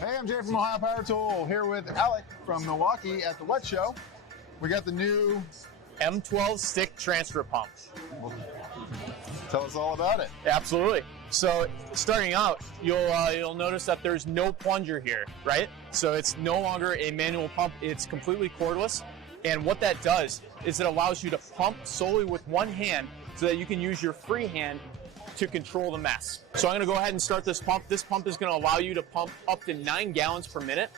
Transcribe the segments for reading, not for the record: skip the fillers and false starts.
Hey, I'm Jay from Ohio Power Tool, here with Alec from Milwaukee at the WWETT Show. We got the new M12 stick transfer pump. Tell us all about it. Absolutely. So starting out, you'll notice that there's no plunger here, right? So it's no longer a manual pump, it's completely cordless. And what that does is it allows you to pump solely with one hand so that you can use your free hand to control the mess. So I'm gonna go ahead and start this pump. This pump is gonna allow you to pump up to 9 gallons per minute.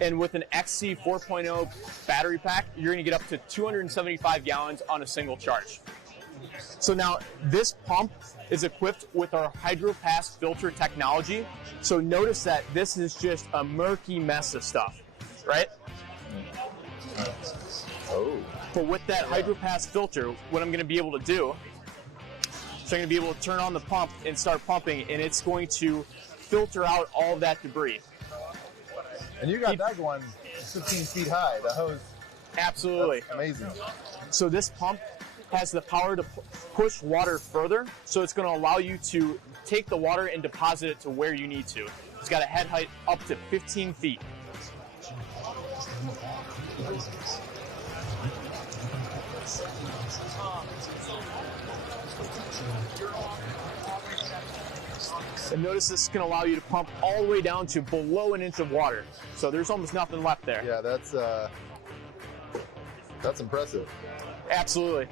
And with an XC 4.0 battery pack, you're gonna get up to 275 gallons on a single charge. So now this pump is equipped with our HydroPass filter technology. So notice that this is just a murky mess of stuff, right? Oh. But with that HydroPass filter, what I'm gonna be able to do, so I'm going to be able to turn on the pump and start pumping, and it's going to filter out all of that debris. And you got that going 15 feet high, the hose. Absolutely. That's amazing. So this pump has the power to push water further, so it's going to allow you to take the water and deposit it to where you need to. It's got a head height up to 15 feet. And notice this can allow you to pump all the way down to below an inch of water. So there's almost nothing left there. Yeah, that's impressive. Absolutely.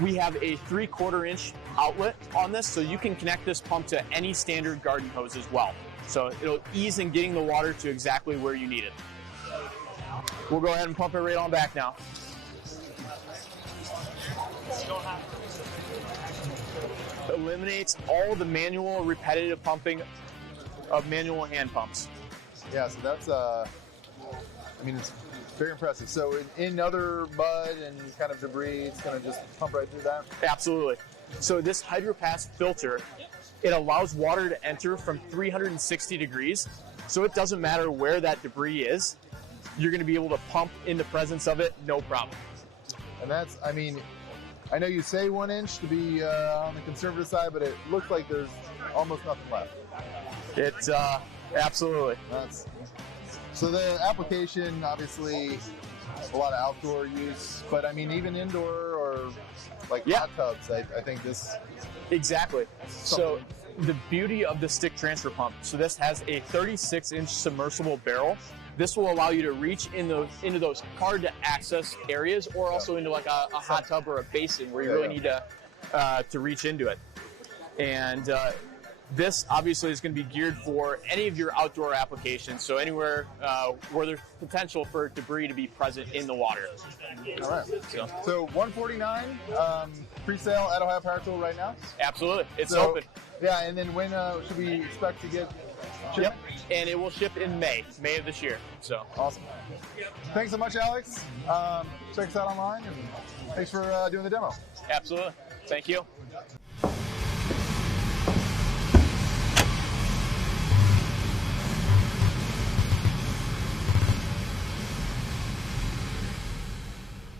We have a 3/4 inch outlet on this, so you can connect this pump to any standard garden hose as well. So it'll ease in getting the water to exactly where you need it. We'll go ahead and pump it right on back now. Eliminates all the manual repetitive pumping of manual hand pumps. Yeah, so that's I mean, it's very impressive. So in other mud and kind of debris, it's going to just pump right through that? Absolutely. So this HydroPass filter, it allows water to enter from 360 degrees, so it doesn't matter where that debris is, you're going to be able to pump in the presence of it, no problem. And that's, I mean, I know you say 1 inch to be on the conservative side, but it looks like there's almost nothing left. It's absolutely. So the application, obviously, a lot of outdoor use, but I mean, even indoor or like hot tubs, I think this. Exactly. So the beauty of the stick transfer pump, so this has a 36-inch submersible barrel. This will allow you to reach into those hard to access areas, or also into like a hot tub or a basin where you really need to reach into it. And this obviously is going to be geared for any of your outdoor applications, so anywhere where there's potential for debris to be present in the water. All right. So $149 pre-sale at Ohio Power Tool right now? Absolutely. It's open. Yeah, and then when should we expect to get shipped? Yep, and it will ship in May of this year. So awesome. Thanks so much, Alex. Check us out online, and thanks for doing the demo. Absolutely. Thank you.